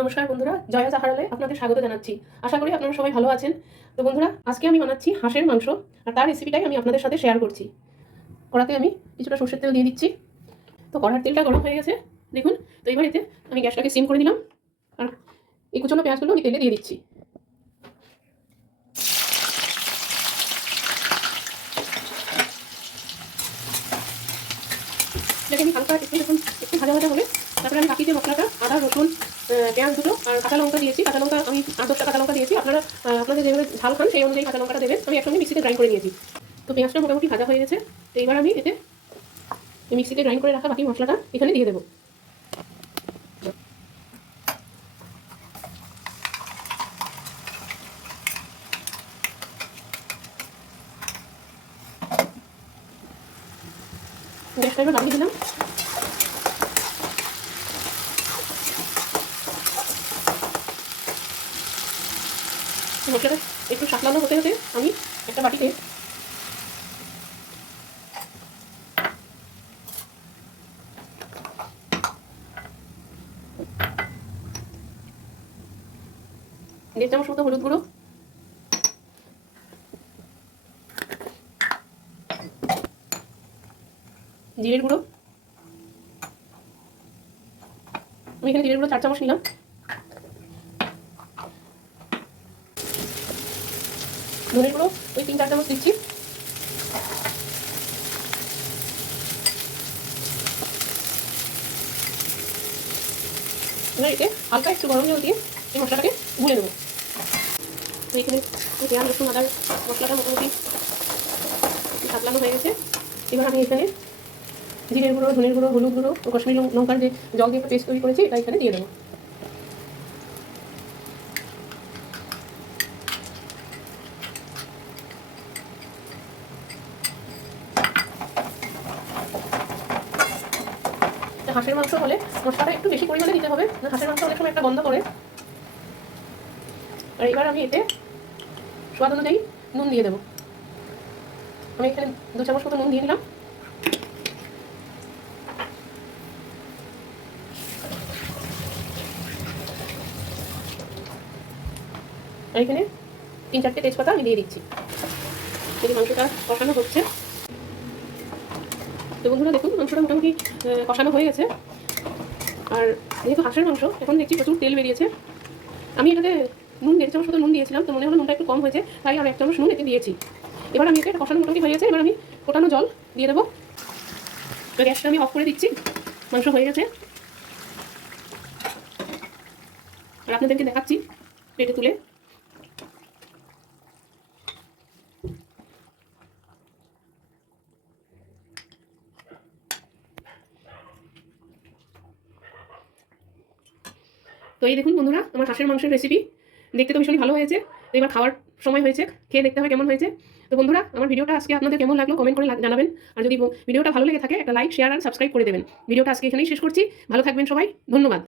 নমস্কার বন্ধুরা, জয়া চাহারালে আপনাদের স্বাগত জানাচ্ছি। আশা করি আপনারা সবাই ভালো আছেন। তো বন্ধুরা, আজকে আমি বানাচ্ছি হাঁসের মাংস, আর তার রেসিপিটাই আমি আপনাদের সাথে শেয়ার করছি। কড়াতে আমি কিছুটা সরষের তেল দিয়ে দিচ্ছি। তো কড়ার তেলটা গরম হয়ে গেছে দেখুন। তো এবার এতে আমি গ্যাসটাকে সিম করে দিলাম, আর এই কুচনো পেঁয়াজগুলো আমি তেলে দিয়ে দিচ্ছি। এটাকে আমি হালকা একটু ভাজা ভাজা হবে। তারপরে আমি বাকি যে মশলাটা, আদা রসুন পেঁয়াজ দুটো আর কাঁচা লঙ্কা দিয়েছি। কাঁচা লঙ্কা আমি 8-10টা কাঁচা লঙ্কা দিয়েছি। আপনারা আপনাদের যেভাবে ঝাল খান সেই অনুযায়ী কাঁচা লঙ্কাটা দেবেন। আমি একসঙ্গে মিক্সিতে গ্রাইন্ড করে নিয়েছি। তো পেঁয়াজটা মোটামুটি ভাজা হয়ে গেছে। তো এবার আমি এতে মিক্সিতে গ্রাইন্ড করে রাখা বাকি মশলাটা এখানে দিয়ে দেবো। গ্যাসটা এবার বাড়িয়ে দিলাম। মশলাটা একটু সাতলানো হতে হতে আমি একটা বাটিতে দেড় চামচ মতো হলুদ গুঁড়ো, জিরের গুঁড়ো, আমি এখানে জিরের গুঁড়ো 4 চামচ নিলাম, ধনের গুঁড়ো ওই 3-4 চামচ দিচ্ছি, এবার এতে হালকা একটু গরম জল দিয়ে এই মশলাটাকে গুলে নেবো। তো এখানে পেঁয়াজ রসুন আদার মশলাটা মোটামুটি সাতলানো হয়ে গেছে। এবার আমি এখানে জিরের গুঁড়ো, ধনের গুঁড়ো, হলুদ গুঁড়ো ও কাশ্মীরি লঙ্কার যে জল দিয়ে পেস্ট তৈরি করেছি এটা এখানে দিয়ে দেবো। হাঁসের মাংস হলে মশলাটা একটু বেশি পরিমাণে দিতে হবে, হাঁসের মাংস অনেক সময় একটা গন্ধ করে। আর এবার আমি এতে স্বাদ অনুযায়ী নুন দিয়ে দেবো। আমি এখানে 2 চামচ মতো নুন দিয়ে নিলাম। আর এখানে 3-4টে তেজপাতা আমি দিয়ে দিচ্ছি। এই মাংসটা কষানো হচ্ছে। তো বন্ধুরা দেখুন, মাংসটা মোটামুটি কষানো হয়ে গেছে। আর যেহেতু হাঁসের মাংস, এখন দেখছি প্রচুর তেল বেরিয়েছে। আমি এটাতে নুন 1.5 চামচ মতো নুন দিয়েছিলাম, তো মনে হলো নুনটা একটু কম হয়েছে, তাই আর 1 চামচ নুন এতে দিয়েছি। এবার আমি এটা কষানো মোটামুটি হয়ে গেছে। এবার আমি ফোটানো জল দিয়ে দেবো। তো গ্যাসটা আমি অফ করে দিচ্ছি। মাংস হয়ে গেছে, আর আপনাদেরকে দেখাচ্ছি প্লেটে তুলে। তো এই দেখুন বন্ধুরা, আমার হাঁসের মাংসের রেসিপি দেখতে তো ভীষণই ভালো হয়েছে। তো এবার খাওয়ার সময় হয়েছে, খেয়ে দেখতে হবে কেমন হয়েছে। তো বন্ধুরা, আমার ভিডিওটা আজকে আপনাদের কেমন লাগলো কমেন্ট করে জানাবেন। আর যদি ভিডিওটা ভালো লেগে থাকে একটা লাইক, শেয়ার আর সাবস্ক্রাইব করে দেবেন। ভিডিওটা আজকে এখানেই শেষ করছি। ভালো থাকবেন সবাই, ধন্যবাদ।